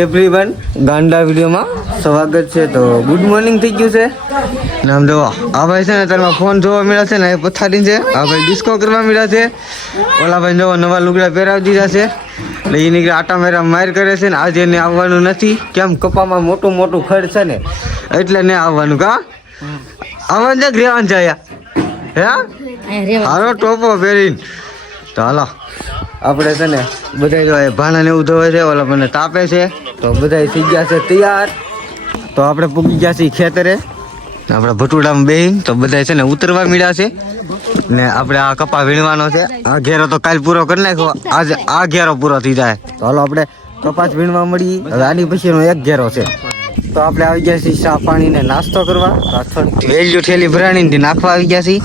Everyone ગાંડા વિડીયોમાં સ્વાગત છે. તો ગુડ મોર્નિંગ થઈ ગયું છે ને આમ જોવો આ ભાઈ છે ને તારમાં ફોન જોવા મળ્યા છે ને એ પથારી છે. આ ભાઈ ડિસ્કો કરવા મળ્યા છે. ઓલા ભાઈ જોવો નવા લુગડા પહેરાવી દીધા છે એટલે એ નીકળે આટા મેરા માર કરે છે ને આજે એને આવવાનું નથી. કેમ કપામાં મોટું મોટું ખડ છે ને એટલે ને આવવાનું. કા આવવાનું છે રેવાનું છે અહીંયા હે હારો ટોપો પહેરીને. તો હાલો આપણે છે ને બધા જો ભાણા ને એવું ધોવે છે. ઓલા મને તાપે છે તો બધા થઈ ગયા છે તૈયાર. તો આપણે પૂગી ગયા છીએ ખેતરે. આપણે ભટુડામાં બેહીને તો બધા છે ને ઉતરવા મળ્યા છે ને આપણે આ કપા વીણવાનો છે. આ ઘેરો તો કાલ પૂરો કરી નાખ્યો, આજે આ ઘેરો પૂરો થઈ જાય. તો હાલો આપણે કપાસ વીણવા મળી. હવે આની પછીનો એક ઘેરો છે. તો આપણે આવી ગયા છીએ ચા પાણી ને નાસ્તો કરવા. થોડી વેલ્યુ ઠેલી ભરાણી નાખવા આવી ગયા છીએ.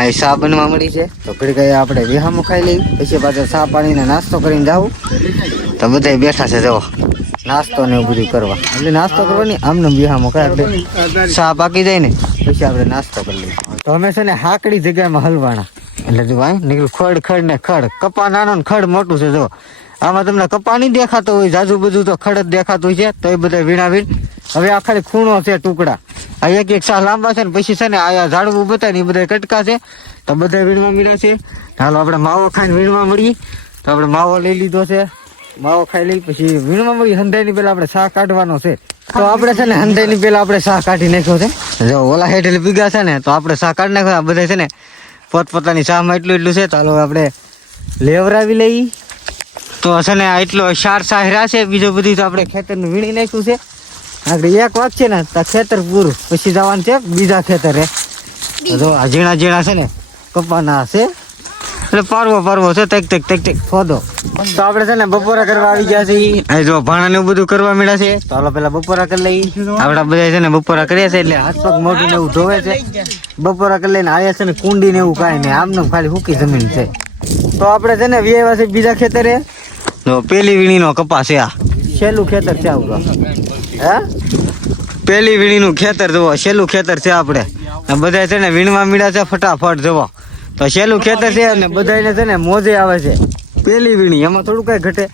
આ ચા બનવા મળી છે તો ઘડી કઈ આપણે વિહામો ખાઈ લઈ પછી પાછળ ચા પાણી ને નાસ્તો કરીને જાવું. તો બધા બેઠા છે જો નાસ્તો ને એવું બધું કરવા. એટલે નાસ્તો કરવાની આમને વિહામો ખાય એટલે ચા પાકી જાય ને પછી આપણે નાસ્તો કરી લઈએ. તો અમે છે ને હાકડી જગ્યામાં હલવાના એટલે જો ભાઈ નીકળ્યું ખડ ખડ ને ખડ. કપા નાનો ને ખડ મોટું છે. જો આમાં તમને કપા નહીં દેખાતો હોય, જાજુ બધું તો ખડ જ દેખાતું હોય છે. તો એ બધા વીણા વીણ હવે આ ખાલી ખૂણો છે ટુકડા. આ એક એક સા લાંબા છે ને પછી છે ને આ ઝાડવું બતાય ને એ બધા કટકા છે. તો બધા વીણવા મળ્યા છે. હાલો આપણે માવો ખાઈને વીણવા મળીએ. તો આપણે માવો લઈ લીધો છે. માવો ખાઈ લઈ પછી વીણવા મળી. હંધાઈની પેલા આપણે શાહ કાઢવાનો છે. તો આપણે છે ને હંધાઈની પેલા આપણે શાહ કાઢી નાખ્યો છે. જો ઓલા હેઠે પીગા છે ને તો આપણે શાહ કાઢી નાખ્યો. આ બધા છે ને પોતપોતાની શાહમાં એટલું છે. તો હાલો આપણે લેવરાવી લઈ. તો છે ને એટલો 4 શાહ છે. બીજું બધું તો આપણે ખેતરનું વીણી નાખ્યું છે. આગળ એક વાત છે ને તો ખેતર પૂરું પછી જવાનું છે બીજા ખેતરે. જો આ ઝીણા ઝીણા છે ને કપાના છે એટલે પારવો છે. તક ખોદો. તો આપણે છે ને બપોરા કરવા આવી ગયા છીએ. જો ભાણા ને બધું કરવા મળ્યા છે. તો હાલો પેલા બપોરા કરી લઈ. આપડા બધા છે ને બપોરા કર્યા છે એટલે હાથ પગ મોઢું ને એવું ધોવે છે. બપોરા કરી લઈને આયા છે ને કુંડી ને એવું કાંઈ નહીં, આમને ખાલી સૂકી જમીન છે. તો આપણે છે ને વ્યાવ્યા છે બીજા ખેતરે. તો પેલી વીણી નો કપાસ છે. આ છેલ્લું ખેતર છે આપણું. હે પેલી વીણી નું ખેતર જુઓ, છેલ્લું ખેતર છે. આપણે બધા છે ને વીણવા મળ્યા છે ફટાફટ જુઓ. તો છેલ્લું ખેતર છે અને બધાને છે ને મોજે આવે છે. પેલી વીણી એમાં થોડું કઈ ઘટે.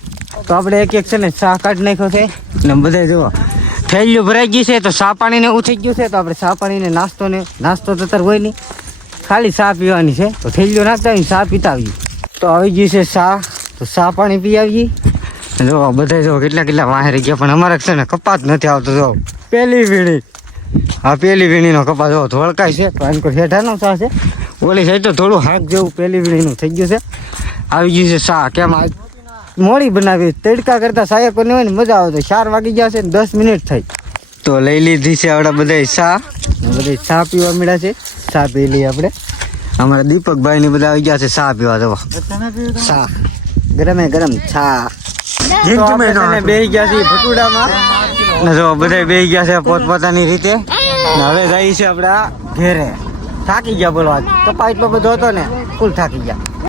તો આપણે એક એક છે ને ચા કાઢી નાખ્યો છે ને બધા જુઓ થેલીઓ ભરાઈ ગઈ છે. તો ચા પાણી ને ઉઠી ગયું છે. તો આપણે ચા પાણી ને નાસ્તો તો તર હોય નહીં, ખાલી ચા પીવાની છે. તો થેલીઓ નાખતા હોય ચા પીતા આવીએ. તો આવી ગઈ છે ચા. તો ચા પાણી પી આવીએ. જો બધા જો કેટલા વાહરી ગયા પણ અમારે છે ને કપાસ નથી આવતો. જો પેલી વીણી, હા પેલી વીણી નો કપાસ જો ધોળકાય છે. તો આમ હેઠાનો ચા છે. ઓલી સાઈડ તો થોડું હાક જેવું પેલી વીણીનું થઈ ગયું છે. આવી ગયું છે ચા. કેમ મોડી બનાવી તડકા કરતા સાયક નહીં હોય ને મજા આવે. તો 4 વાગી ગયા છે ને 10 મિનિટ થઈ. તો લઈ લીધી છે આપણે બધા ચા. બધા ચા પીવા મળ્યા છે. ચા પી લઈએ આપણે. અમારા દીપકભાઈ ને બધા આવી ગયા છે ચા પીવા. જવા ચા ગરમે ગરમ ચા. બેસી ગયા છે ભટુડામાં ને જો બધા બેસી ગયા છે પોતપોતાની રીતે. હવે જઈએ છે આપડા ઘેરે. થાકી ગયા બોલો આજ કપા એટલો બધો હતો ને ફૂલ થાકી ગયા.